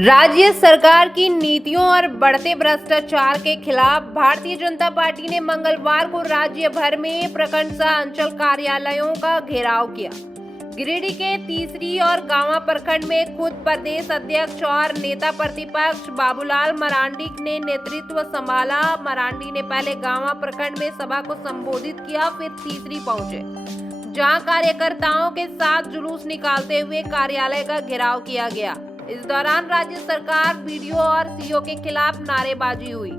राज्य सरकार की नीतियों और बढ़ते भ्रष्टाचार के खिलाफ भारतीय जनता पार्टी ने मंगलवार को राज्य भर में प्रखंड सह अंचल कार्यालयों का घेराव किया। गिरिडीह के तीसरी और गांवा प्रखंड में खुद प्रदेश अध्यक्ष और नेता प्रतिपक्ष बाबूलाल मरांडी ने नेतृत्व संभाला। मरांडी ने पहले गांवा प्रखंड में सभा को संबोधित किया, फिर तीसरी पहुंचे, जहां कार्यकर्ताओं के साथ जुलूस निकालते हुए कार्यालय का घेराव किया गया। इस दौरान राज्य सरकार, बीडीओ और सीओ के खिलाफ नारेबाजी हुई।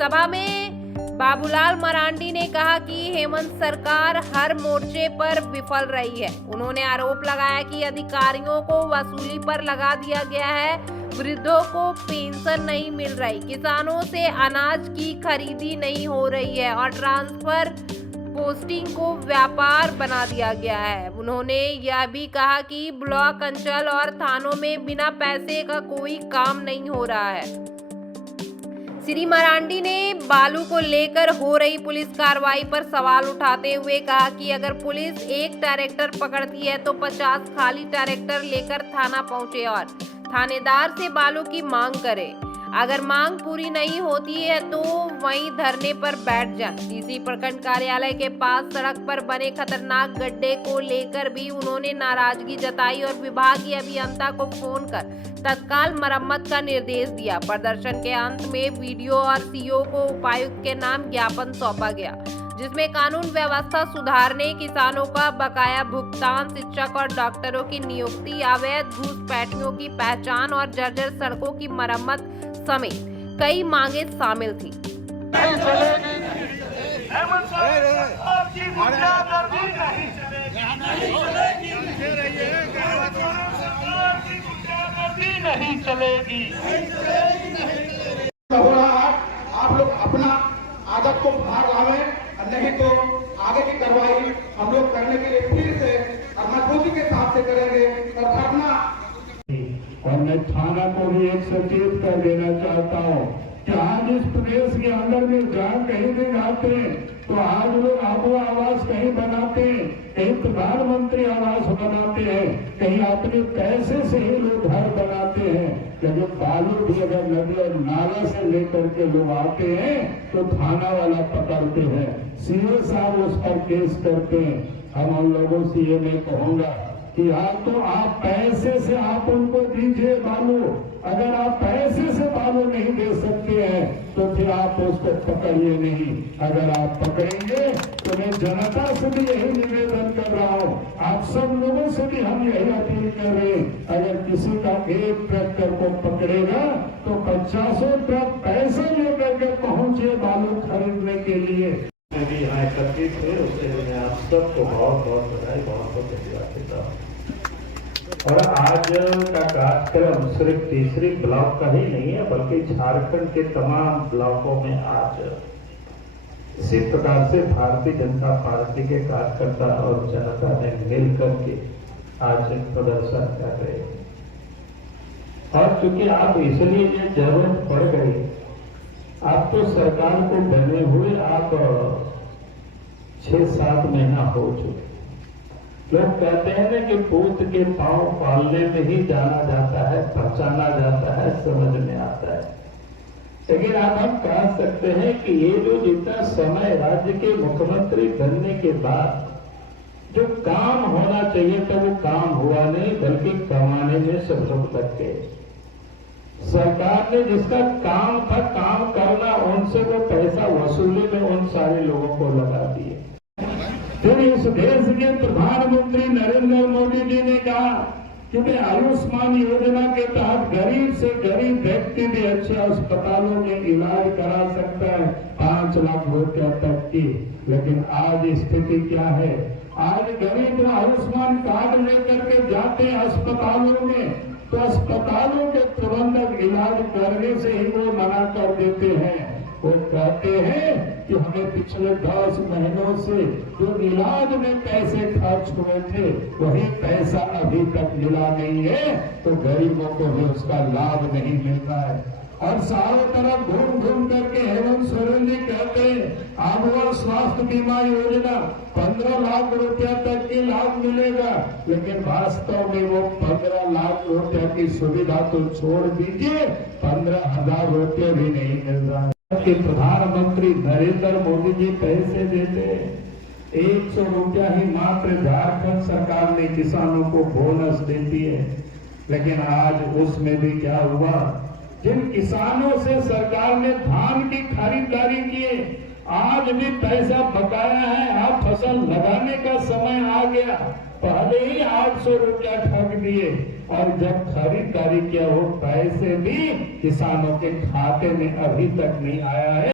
सभा में बाबूलाल मरांडी ने कहा कि हेमंत सरकार हर मोर्चे पर विफल रही है। उन्होंने आरोप लगाया कि अधिकारियों को वसूली पर लगा दिया गया है, वृद्धों को पेंशन नहीं मिल रही, किसानों से अनाज की खरीदी नहीं हो रही है और ट्रांसफर पोस्टिंग को व्यापार बना दिया गया है। उन्होंने यह भी कहा कि ब्लॉक, अंचल और थानों में बिना पैसे का कोई काम नहीं हो रहा है। श्री मरांडी ने बालू को लेकर हो रही पुलिस कार्रवाई पर सवाल उठाते हुए कहा कि अगर पुलिस एक ट्रैक्टर पकड़ती है तो 50 खाली ट्रैक्टर लेकर थाना पहुंचे और थानेदार से बालू की मांग करे। अगर मांग पूरी नहीं होती है तो वहीं धरने पर बैठ जाए। तीसरी प्रखंड कार्यालय के पास सड़क पर बने खतरनाक गड्ढे को लेकर भी उन्होंने नाराजगी जताई और विभागीय अभियंता को फोन कर तत्काल मरम्मत का निर्देश दिया। प्रदर्शन के अंत में वीडियो और सीओ को उपायुक्त के नाम ज्ञापन सौंपा गया, जिसमें कानून व्यवस्था सुधारने, किसानों का बकाया भुगतान, शिक्षक और डॉक्टरों की नियुक्ति, अवैध घूसपैठियों की पहचान और जर्जर सड़कों की मरम्मत समेत कई मांगे शामिल थी। नहीं चलेगी। आप लोग अपना आदत को बाहर लावे, नहीं तो आगे की कार्रवाई हम लोग करने के लिए फिर से और मजबूती के साथ से करेंगे और धरना। और मैं थाना को भी एक सचेत कर देना चाहता हूँ कि आज इस प्रदेश के अंदर में जहाँ कहीं भी जाते हैं तो आज लोग आबो आवास कहीं बनाते हैं, कहीं प्रधानमंत्री आवास बनाते हैं, कहीं अपने पैसे से ही लोग घर बनाते हैं। लेकिन बालू भी अगर नदी और नाला से लेकर के लोग आते हैं तो थाना वाला पकड़ते हैं, सीओ साहब उस पर केस करते हैं। हम उन लोगों से ये नहीं कहूंगा कि आप तो आप पैसे से आप उनको दीजिए बालू, अगर आप पैसे से बालू नहीं दे सकते हैं तो फिर आप उसको पकड़िए नहीं। अगर आप पकड़ेंगे तो मैं जनता से भी यही निवेदन कर रहा हूँ, आप सब लोगों से भी हम यही अपील कर रहे हैं, अगर किसी का एक ट्रैक्टर को पकड़ेगा तो 50 ट्रक पैसे लेकर के पहुंचे बालू खरीदने के लिए। भी यहाँ एकत्रित हुए, उसके लिए मैं आप सबको बहुत बहुत बधाई, बहुत बहुत धन्यवाद देता हूँ। और आज का कार्यक्रम सिर्फ तीसरी ब्लॉक का ही नहीं है, बल्कि झारखंड के तमाम ब्लॉकों में आज इसी प्रकार से भारतीय जनता पार्टी के कार्यकर्ता और जनता ने मिलकर के आज प्रदर्शन कर रहे हैं। और चूंकि आप इसलिए ये जरूरत पड़ गई, आप तो सरकार को बने हुए आप 6-7 महीना हो चुके। लोग कहते हैं ना कि पूत के पांव पालने में ही जाना जाता है, पहचाना जाता है, समझ में आता है। लेकिन आप हम कह सकते हैं कि ये जो जितना समय राज्य के मुख्यमंत्री बनने के बाद जो काम होना चाहिए था वो काम हुआ नहीं, बल्कि कमाने में सब लोग लग गए। सरकार ने जिसका काम था काम करना, उनसे वो पैसा वसूली में उन सारे लोगों को लगा दिए। फिर इस देश के प्रधानमंत्री नरेंद्र मोदी जी ने कहा कि मैं आयुष्मान योजना के तहत गरीब से गरीब व्यक्ति भी अच्छे अस्पतालों में इलाज करा सकता है, 5 लाख रुपया तक की। लेकिन आज स्थिति क्या है? आज गरीब आयुष्मान कार्ड लेकर के जाते हैं अस्पतालों में तो अस्पतालों के प्रबंधक इलाज करने से ही वो मना कर देते हैं। वो कहते हैं कि हमें पिछले 10 महीनों से जो इलाज में पैसे खर्च हुए थे वही पैसा अभी तक मिला नहीं है, तो गरीबों को भी उसका लाभ नहीं मिल रहा है। और सारों तरफ घूम घूम करके हेमंत सोरेन जी कहते हैं आपको स्वास्थ्य बीमा योजना 15 लाख रुपया तक की लाभ मिलेगा, लेकिन वास्तव में वो 15 लाख रुपया की सुविधा तो छोड़ दीजिए, 15,000 रुपये भी नहीं मिल रहा है कि प्रधानमंत्री नरेंद्र मोदी जी पैसे देते 100 रुपया ही मात्र झारखंड सरकार ने किसानों को बोनस देती है। लेकिन आज उसमें भी क्या हुआ, जिन किसानों से सरकार ने धान की खरीदारी की है आज भी पैसा बकाया है। अब फसल लगाने का समय आ गया, पहले ही 800 रुपया ठग दिए और जब खरीदारी किया वो पैसे भी किसानों के खाते में अभी तक नहीं आया है।